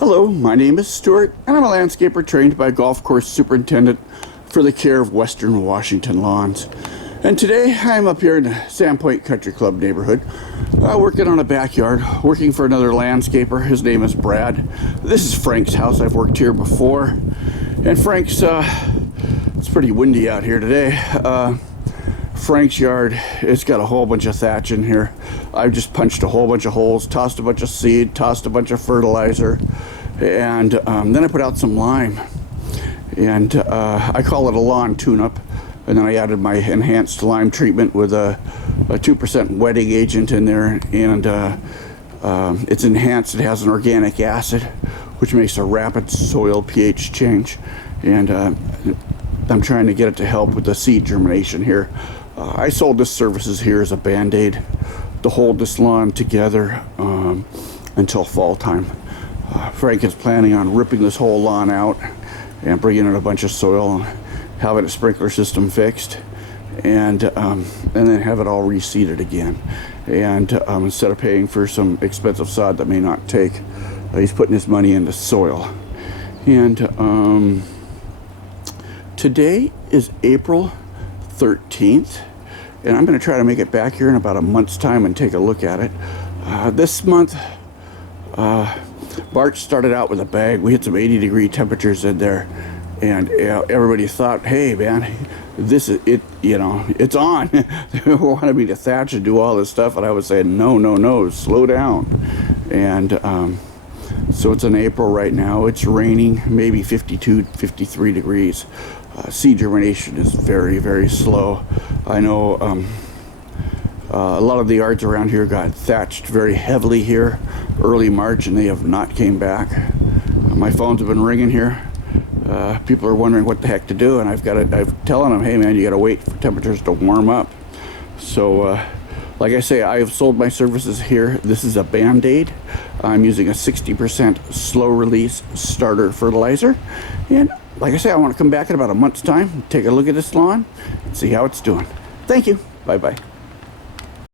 Hello, my name is Stuart, and I'm a landscaper trained by golf course superintendent for the care of Western Washington lawns. And today I'm up here in the Sandpoint Country Club neighborhood, working on a backyard, working for another landscaper. His name is Brad. This is Frank's house. I've worked here before. And Frank's, it's pretty windy out here today. Frank's yard, it's got a whole bunch of thatch in here. I've just punched a whole bunch of holes, tossed a bunch of seed, tossed a bunch of fertilizer, and then I put out some lime. And I call it a lawn tune-up. And then I added my enhanced lime treatment with a 2% wetting agent in there. And it's enhanced. It has an organic acid, which makes a rapid soil pH change. And I'm trying to get it to help with the seed germination here. I sold this services here as a band-aid to hold this lawn together until fall time. Frank is planning on ripping this whole lawn out and bringing in a bunch of soil and having a sprinkler system fixed, and then have it all reseeded again. And instead of paying for some expensive sod that may not take, he's putting his money into soil. And today is April 13th, and I'm going to try to make it back here in about a month's time and take a look at it. This month, March started out with a bag. We hit some 80-degree temperatures in there, and everybody thought, hey man, this is it, you know, it's on. They wanted me to thatch and do all this stuff, and I was saying no, slow down. And so it's in April right now. It's raining, maybe 52, 53 degrees. Seed germination is very, very slow. I know a lot of the yards around here got thatched very heavily here early March, and they have not came back. My phones have been ringing here. People are wondering what the heck to do, and I'm telling them, hey man, you got to wait for temperatures to warm up. So like I say, I have sold my services here. This is a band-aid. I'm using a 60% slow release starter fertilizer, and like I say, I want to come back in about a month's time, take a look at this lawn, and see how it's doing. Thank you. Bye-bye.